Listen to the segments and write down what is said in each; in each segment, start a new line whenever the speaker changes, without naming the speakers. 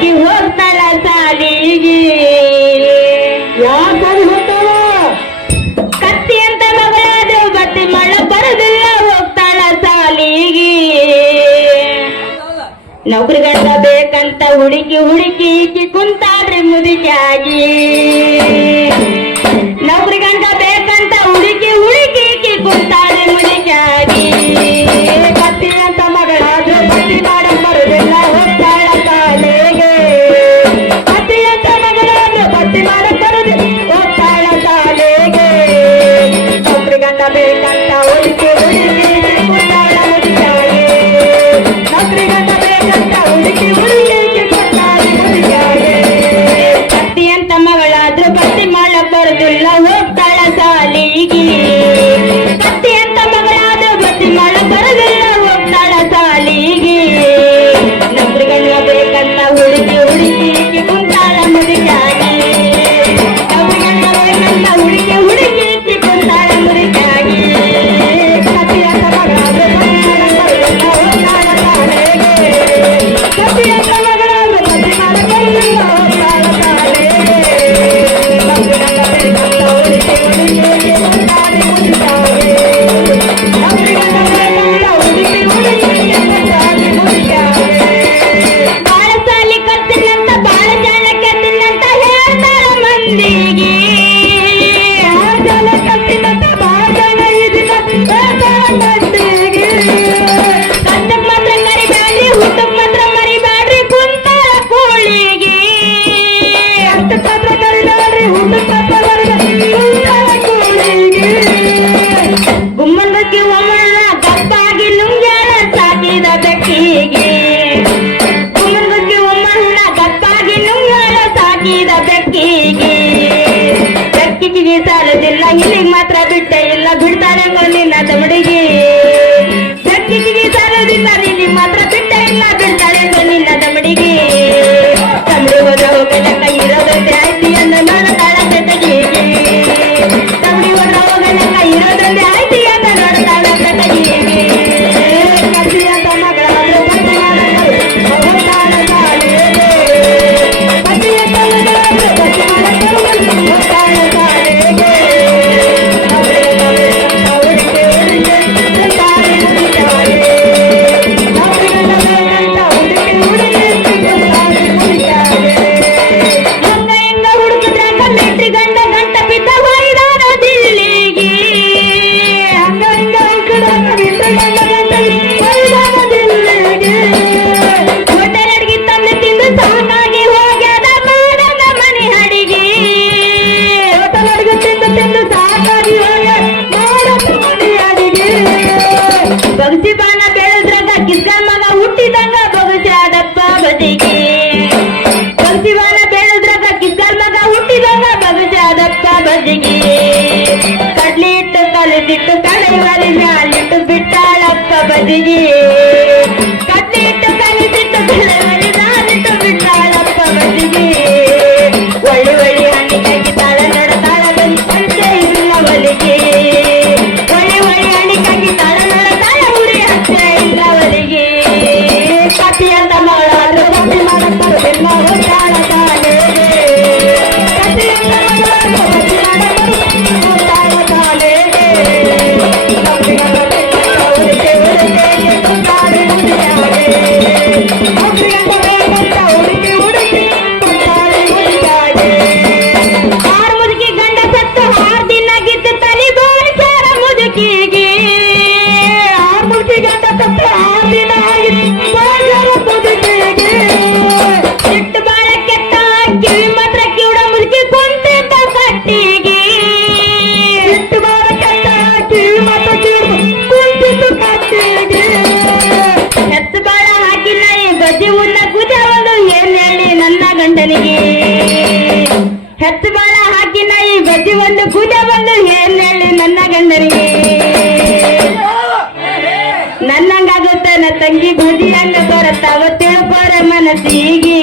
ಹುಡುಕಿ ಹೋಗ್ತಾಳ ಸಾಲಿಗೆ ಯಾರು ಸರಿ ಹೋಗ್ತಾಳ
ಅಂತ ಅಂತ ಮಗಳಾದ್ರು ಬತ್ತಿ ಮಳ ಬರೋದಿಲ್ಲ ಹೋಗ್ತಾಳ
ಸಾಲಿಗೆ ನೌಕರಿ ಗಂಡ ಬೇಕಂತ ಹುಡುಕಿ ಹುಡುಕಿ ಕುಂತಾಡ್ರಿ ಮುದುಕಾಗಿ ನನ್ನ ತಂಗಿ ಬುದಿಯನ್ನು ಬರತ್ತಾವ ತಿಳುಪರ ಮನಸ್ಸಿಗೆ.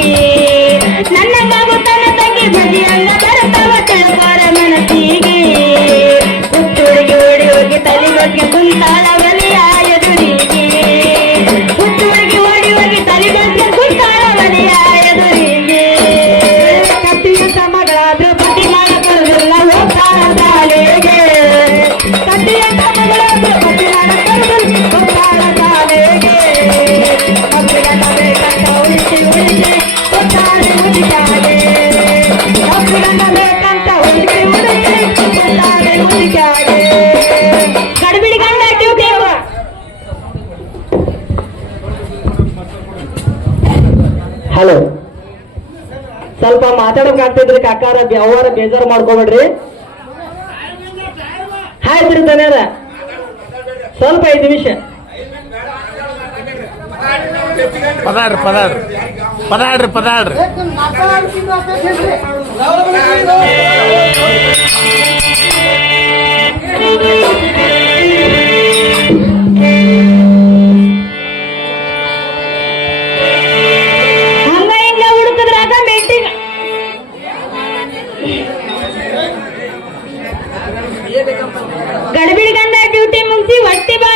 ಕಾಕಾರ ಯಾವಾರ ಬೇಜಾರು ಮಾಡ್ಕೋಬೇಡ್ರಿ. ಆಯ್ತು ತನೇರ ಸ್ವಲ್ಪ ಐದು ನಿಮಿಷ.
ಪದಾಡ್ರಿ ಪದಾಡ್ರಿ. ಪದಾಡ್ರಿ ಪದಾಡ್ರಿ.
Thank you. ಗಡಬಿಡಿಗಂದ ಡ್ಯೂಟಿ ಮುಗಿಸಿ ಹೊಟ್ಟಿ ಬಾ.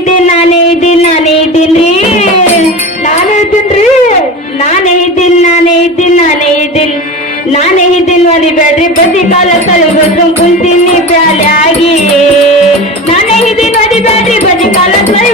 ಇದ್ದೀನಿ ನಾನೇ ಇದ್ದೀನಿ ನಾನೇ ಇದ್ದೀನಿ ನಾನೇ ಇದ್ದೀನಿ
ನಾನೇ
ಇದ್ದೀನಿ ನಾನೇ ಇದ್ದೀನಿ ನಾನೇ ಇದ್ದೀನಿ. ನಾನೇ ಇದ್ದೀನಿ ಮರಿ ಬೇಡ್ರಿ. ಪ್ರತಿ ಕಾಲ ತಲೆಗೊತ್ತು ಕುಂತೀನಿ ಬ್ಯಾಲೆ ಆಗಿ ನಾನೇ ಇದ್ದೀನಿ ಮರಿ ಬೇಡ್ರಿ. ಪ್ರತಿ ಕಾಲ
ತಲೆ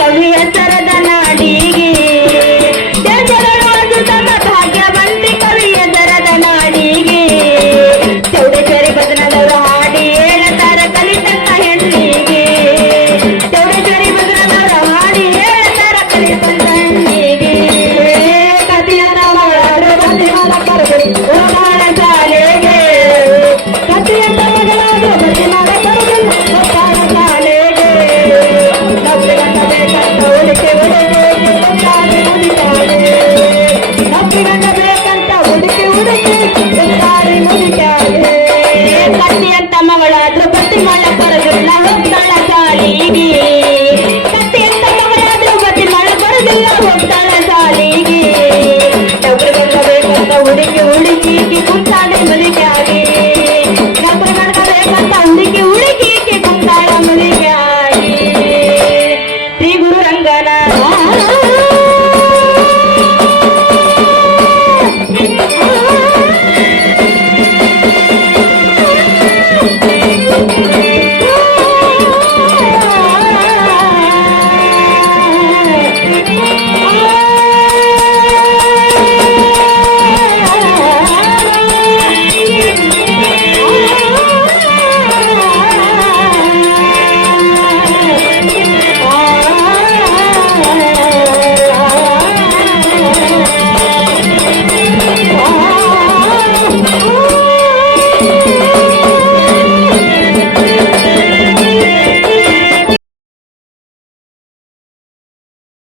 ಕವಿಯ ಸರದ ನಾಡಿ ಸಾಲಿಗೆ
ಕತ್ತೆ ತವರಾದ್ರೂ ಮತ್ತೆ ಮಳೆ ಬರೋದಿಲ್ಲ ಹೋಗ್ತಾಳ ಸಾಲಿಗೆ ಡಬ್ರು
ಬೆಲ್ಲ ಬೇಕಂತ